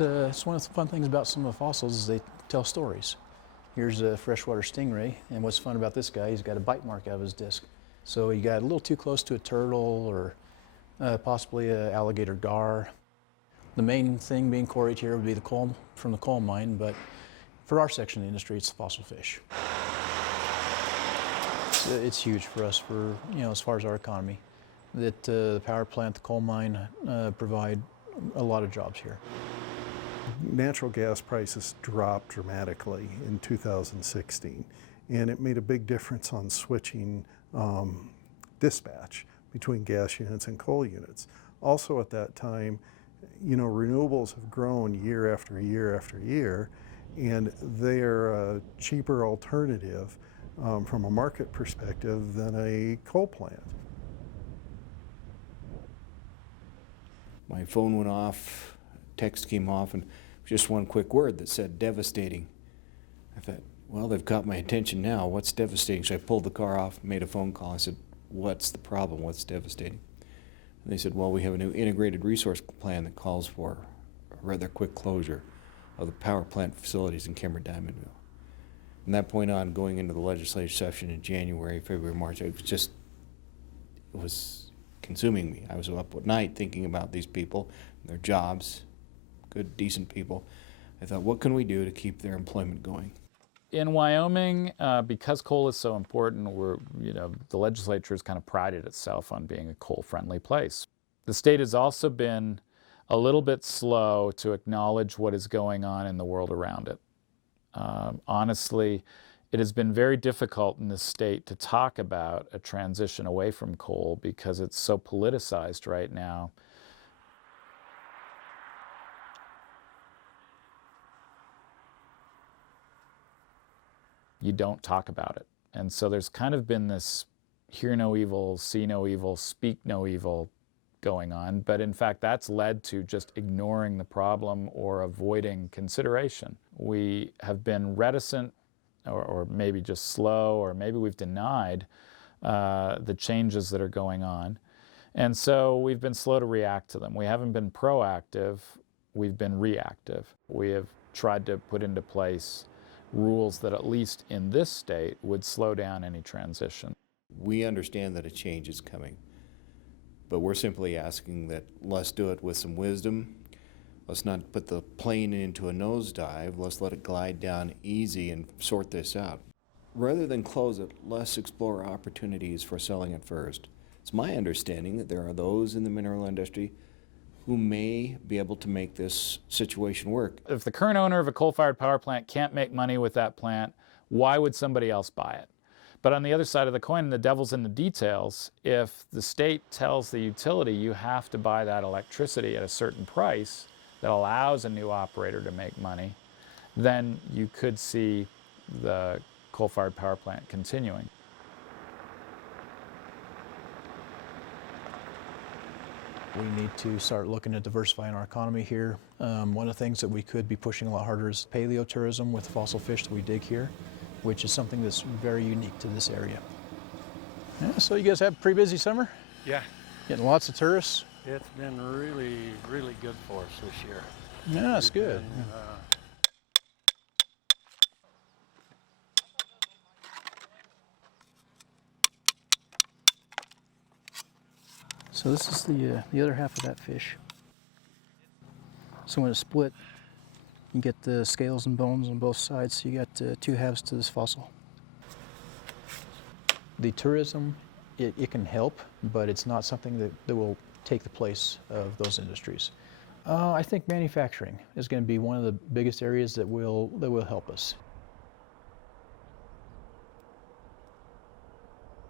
it's one of the fun things about some of the fossils is they tell stories. Here's a freshwater stingray, and what's fun about this guy, he's got a bite mark out of his disc. So he got a little too close to a turtle or possibly an alligator gar. The main thing being quarried here would be the coal from the coal mine, but for our section of the industry, it's the fossil fish. It's huge for us, for as far as our economy. That the power plant, the coal mine provide a lot of jobs here. Natural gas prices dropped dramatically in 2016, and it made a big difference on switching dispatch between gas units and coal units. Also at that time, renewables have grown year after year after year, and they are a cheaper alternative from a market perspective than a coal plant. My phone went off, text came off, and just one quick word that said devastating. I thought, well, they've got my attention now. What's devastating? So I pulled the car off, made a phone call. I said, what's the problem? What's devastating? And they said, well, we have a new integrated resource plan that calls for a rather quick closure of the power plant facilities in Kemmerer, Diamondville. From that point on, going into the legislative session in January, February, March, it was consuming me. I was up at night thinking about these people, their jobs, good, decent people. I thought, what can we do to keep their employment going? In Wyoming, because coal is so important, the legislature has kind of prided itself on being a coal-friendly place. The state has also been a little bit slow to acknowledge what is going on in the world around it. Honestly, it has been very difficult in this state to talk about a transition away from coal because it's so politicized right now. You don't talk about it. And so there's kind of been this hear no evil, see no evil, speak no evil going on. But in fact, that's led to just ignoring the problem or avoiding consideration. We have been reticent or maybe just slow, or maybe we've denied the changes that are going on. And so we've been slow to react to them. We haven't been proactive, we've been reactive. We have tried to put into place rules that, at least in this state, would slow down any transition. We understand that a change is coming, but we're simply asking that let's do it with some wisdom. Let's not put the plane into a nosedive. Let's let it glide down easy and sort this out. Rather than close it, let's explore opportunities for selling it first. It's my understanding that there are those in the mineral industry who may be able to make this situation work. If the current owner of a coal-fired power plant can't make money with that plant, why would somebody else buy it? But on the other side of the coin, the devil's in the details. If the state tells the utility you have to buy that electricity at a certain price that allows a new operator to make money, then you could see the coal-fired power plant continuing. We need to start looking at diversifying our economy here. One of the things that we could be pushing a lot harder is paleotourism with fossil fish that we dig here, which is something that's very unique to this area. Yeah, so you guys have a pretty busy summer? Yeah. Getting lots of tourists? It's been really, really good for us this year. Yeah, that's good. So this is the other half of that fish. So when it's split, you get the scales and bones on both sides, so you got two halves to this fossil. The tourism, it can help, but it's not something that will take the place of those industries. I think manufacturing is going to be one of the biggest areas that will help us.